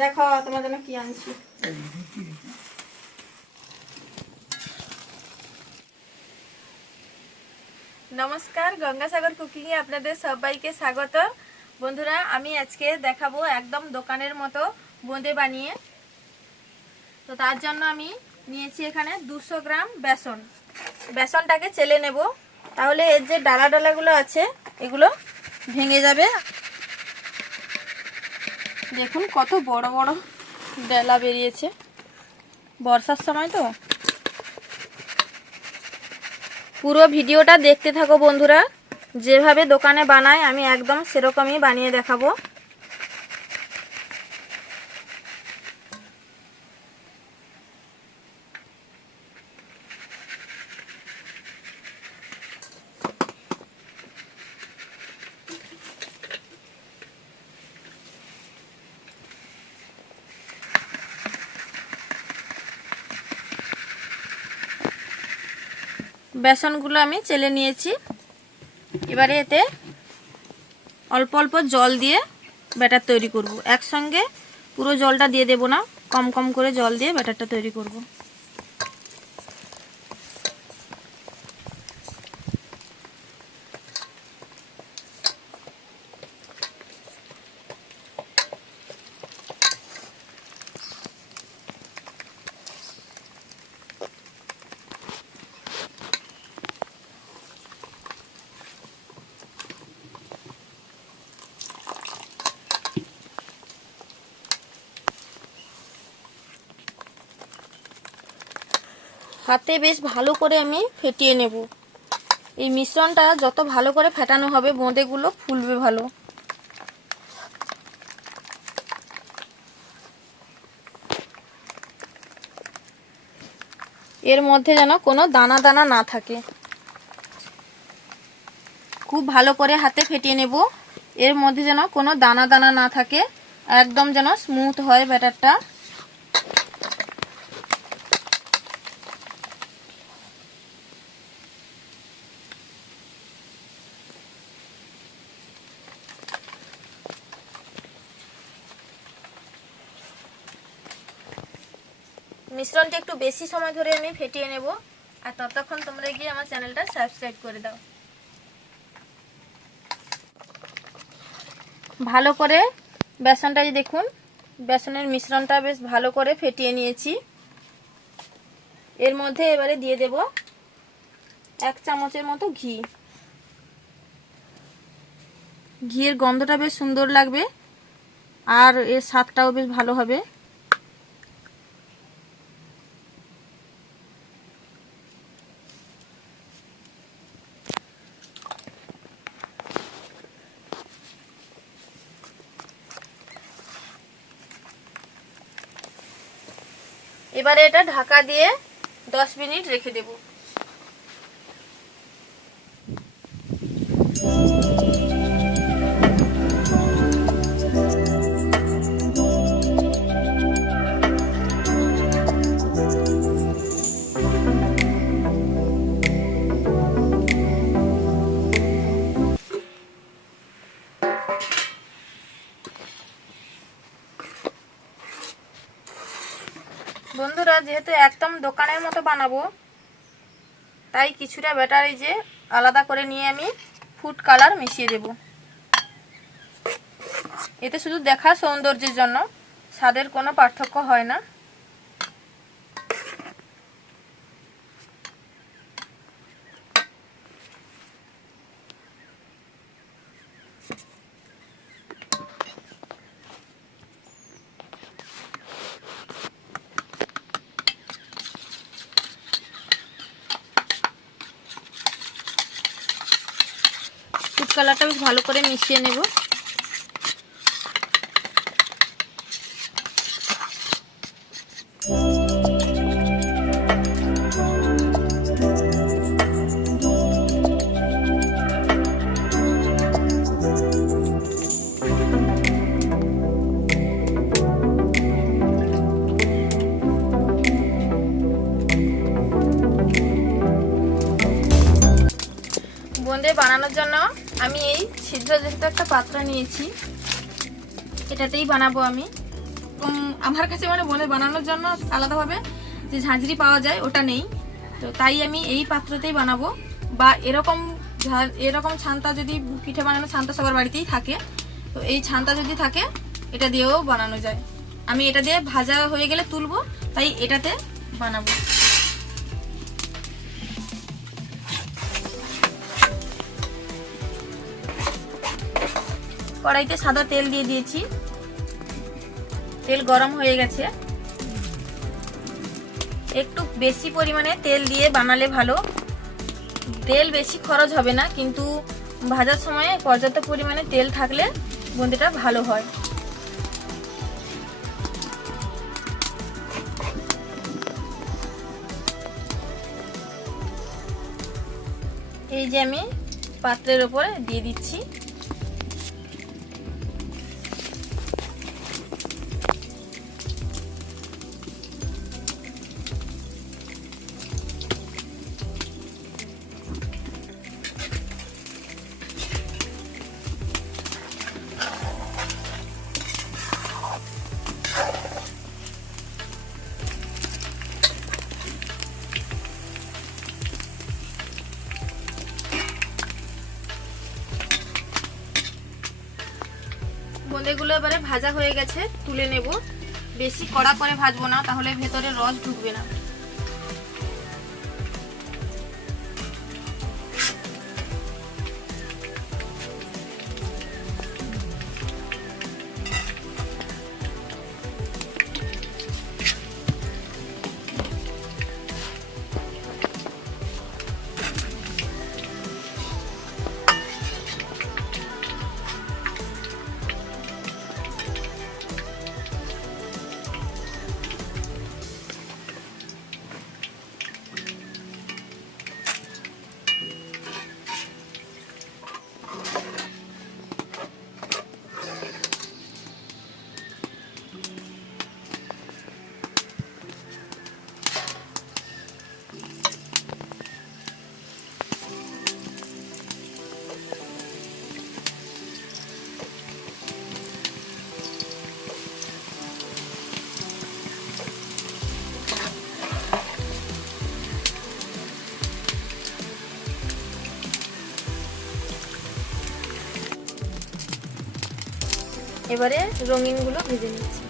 দেখো তোমার জন্য কি আনছি। নমস্কার, গঙ্গাসাগর কুকিং এ আপনাদের সবাইকে স্বাগত। বন্ধুরা, আমি আজকে দেখাবো একদম দোকানের মতো বোঁদে বানিয়ে। তো তার জন্য আমি নিয়েছি এখানে 200 গ্রাম বেসন। বেসনটাকে চেলে নেব, তাহলে এর যে ডালা ডালাগুলো আছে এগুলো ভেঙে যাবে। দেখুন কত বড় বড় ডালা বেরিয়েছে, বর্ষার সময় তো। পুরো ভিডিওটা দেখতে থাকো বন্ধুরা, যেভাবে দোকানে বানায় আমি একদম সেরকমই বানিয়ে দেখাবো। বেসনগুলো আমি চেলে নিয়েছি। এবারে এতে অল্প অল্প জল দিয়ে ব্যাটার তৈরি করব। একসঙ্গে পুরো জলটা দিয়ে দেব না, কম কম করে জল দিয়ে ব্যাটারটা তৈরি করব। হাতে বেশ ভালো করে আমি ফেটিয়ে নেব। এই মিশ্রণটা যত ভালো করে ফেটানো হবে বোঁদেগুলো ফুলবে ভালো। এর মধ্যে যেন কোনো দানা দানা না থাকে। খুব ভালো করে হাতে ফেটিয়ে নেব, এর মধ্যে যেন কোনো দানা দানা না থাকে, একদম যেন স্মুথ হয় ব্যাটারটা। মিশ্রণটি একটু বেশি সময় ধরে আমি ফেটিয়ে নেব, আর ততক্ষণ তোমরা গিয়ে আমার চ্যানেলটা সাবস্ক্রাইব করে দাও। ভালো করে বেসনটা দেখুন, বেসনের মিশ্রণটা বেশ ভালো করে ফেটিয়ে নিয়েছি। এর মধ্যে এবারে দিয়ে দেব 1 চামচের মতো ঘি। ঘিয়ের গন্ধটা বেশ সুন্দর লাগবে, আর এর স্বাদটাও বেশ ভালো হবে। এবারে এটা ঢাকা দিয়ে 10 মিনিট রেখে দেব। বন্ধুরা, যেহেতু একদম দোকানের মতো বানাবো, তাই কিছুটা ব্যাটার এই যে আলাদা করে নিয়ে আমি ফুড কালার মিশিয়ে দেব। এতে শুধু দেখা সৌন্দর্যের জন্য, স্বাদের কোনো পার্থক্য হয় না। ফুড কালারটা বেশ ভালো করে মিশিয়ে নেব। বোঁদে বানানোর জন্য আমি এই ছিদ্র যেহেতু একটা পাত্র নিয়েছি, এটাতেই বানাবো আমি। আমার কাছে মানে বোঁদে বানানোর জন্য আলাদাভাবে যে ঝাঁঝরি পাওয়া যায় ওটা নেই, তো তাই আমি এই পাত্রতেই বানাবো। বা এরকম ছান্তা যদি পিঠে বানানো ছান্তা সবার বাড়িতেই থাকে, তো এই ছান্তা যদি থাকে এটা দিয়েও বানানো যায়। আমি এটা দিয়ে ভাজা হয়ে গেলে তুলবো, তাই এটাতে বানাবো। কড়াইতে সাদা তেল দিয়ে দিয়েছি, তেল গরম হয়ে গেছে। একটু বেশি পরিমাণে তেল দিয়ে বানালে ভালো, তেল বেশি খরচ হবে না, কিন্তু ভাজার সময় পর্যাপ্ত পরিমাণে তেল থাকলে বুন্দিটা ভালো হয়। এই যে আমি পাত্রের উপরে দিয়ে দিচ্ছি। বোঁদেগুলো এবারে ভাজা হয়ে গেছে, তুলে নেব। বেশি কড়া করে ভাজবো না, তাহলে ভেতরে রস ঢুকবে না। এবারে রঙিনগুলো ভেজে নিচ্ছি।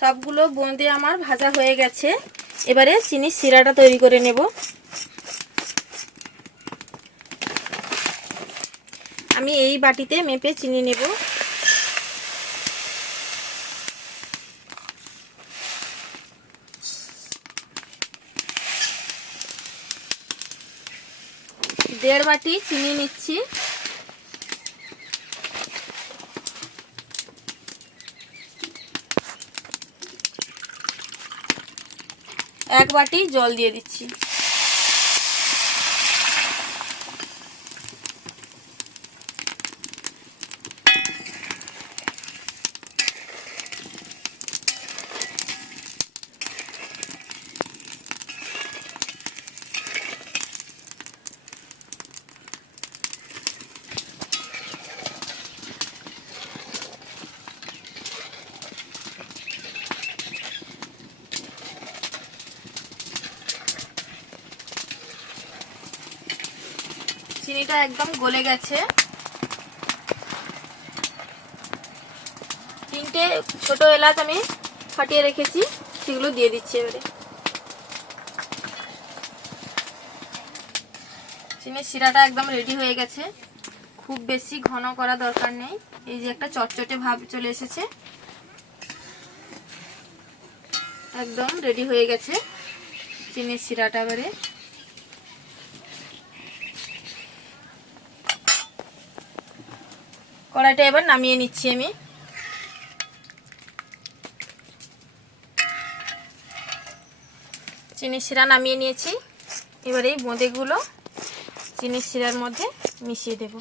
সবগুলো বোঁদে আমার ভাজা হয়ে গেছে। এবারে চিনির শিরাটা তৈরি করে নেব। আমি এই বাটিতে মেপে চিনি নেব। দেড় বাটি চিনি নিচ্ছি। এক বাটি জল দিয়ে দিচ্ছি। চিনিটা একদম গলে গেছে। 3টে ছোট এলাচ আমি ফাটিয়ে রেখেছি, সেগুলো দিয়ে দিচ্ছি এবারে। চিনির শিরাটা একদম রেডি হয়ে গেছে, খুব বেশি ঘন করা দরকার নেই। এই যে একটা চটচটে ভাব চলে এসেছে, একদম রেডি হয়ে গেছে চিনির শিরাটা। এবারে কড়াইটা এবার নামিয়ে নিচ্ছি আমি। চিনির শিরা নামিয়ে নিয়েছি, এবার এই বোঁদেগুলো চিনির শিরার মধ্যে মিশিয়ে দেব।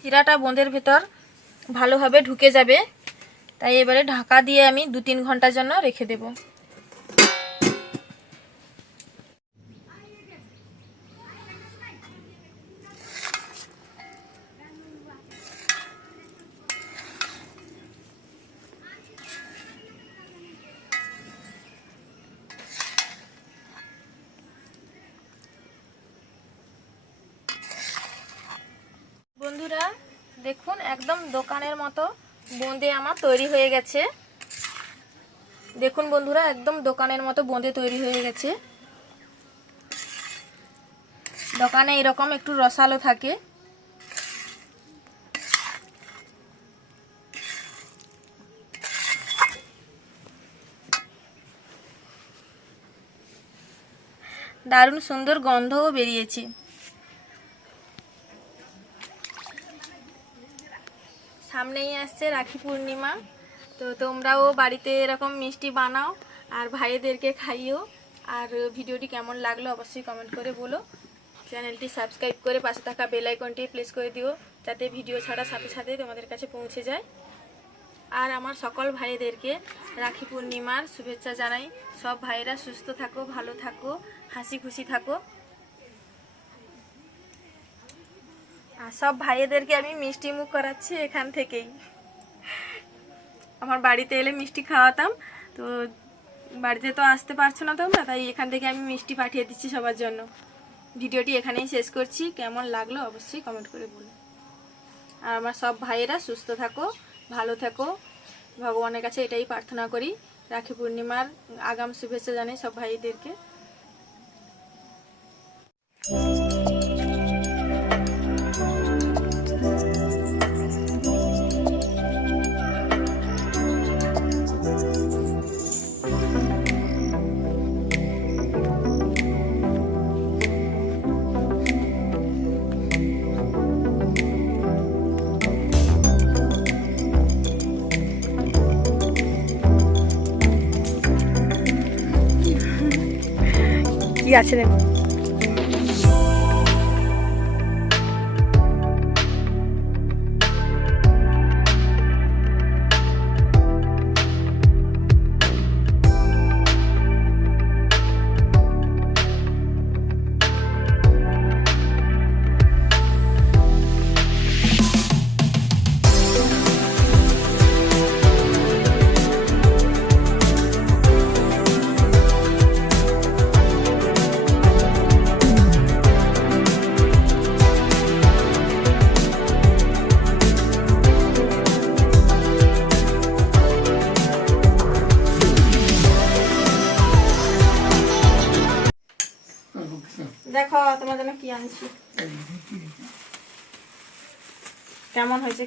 শিরাটা বোঁদের ভেতর ভালোভাবে ঢুকে যাবে, তাই এবারে ঢাকা দিয়ে আমি 2-3 ঘন্টার জন্য রেখে দেব। বন্ধুরা দেখুন, একদম দোকানের মতো বোঁদে আমার তৈরি হয়ে গেছে। দেখুন বন্ধুরা, একদম দোকানের মতো বোঁদে তৈরি হয়ে গেছে। দোকানে এরকম একটু রসালো থাকে। দারুণ সুন্দর গন্ধও বেরিয়েছে। সামনেই আসছে রাখি পূর্ণিমা, তো তোমরাও বাড়িতে এরকম মিষ্টি বানাও আর ভাইদেরকে খাইও। আর ভিডিওটি কেমন লাগলো অবশ্যই কমেন্ট করে বলো। চ্যানেলটি সাবস্ক্রাইব করে পাশে থাকা বেল আইকনটি প্রেস করে দিও, যাতে ভিডিও ছাড়ার সাথে সাথে তোমাদের কাছে পৌঁছে যায়। আর আমার সকল ভাইদেরকে রাখি পূর্ণিমার শুভেচ্ছা জানাই। সব ভাইয়েরা সুস্থ থাকো, ভালো থাকো, হাসি খুশি থাকো। আর সব ভাইদেরকে আমি মিষ্টি মুখ করাচ্ছি এখান থেকেই। আমার বাড়িতে এলে মিষ্টি খাওয়াতাম, তো বাড়িতে তো আসতে পারছো না তোমরা, তাই এখান থেকে আমি মিষ্টি পাঠিয়ে দিচ্ছি সবার জন্য। ভিডিওটি এখানেই শেষ করছি, কেমন লাগলো অবশ্যই কমেন্ট করে বলো। আর আমার সব ভাইয়েরা সুস্থ থাকো, ভালো থাকো, ভগবানের কাছে এটাই প্রার্থনা করি। রাখি পূর্ণিমার আগাম শুভেচ্ছা জানাই সব ভাইদেরকে। কি আছে দেখো। দেখো তোমার জন্য কি আনছি, কেমন হয়েছে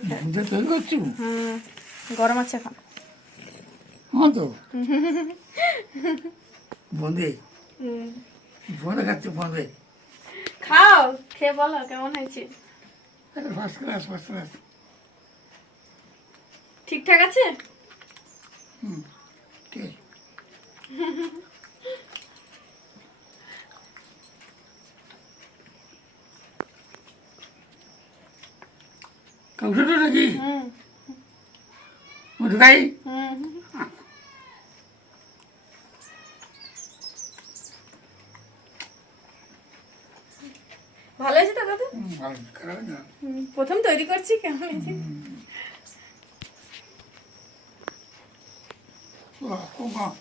গরম আছে এখন। হ্যাঁ তো বন্ধে বন্ধে খাচ্ছে বন্ধে খাও, খেয়ে বলো কেমন হয়েছে। ফার্স্ট ক্লাস ফার্স্ট ক্লাস ঠিকঠাক আছে। ঠিক কাউকে নাকি ঢুকাই ভালো হয়েছে তো দাদু? ভালো খারাপ না। প্রথম তৈরি করছি, কেমন হয়েছে? বাহ, খুব ভালো।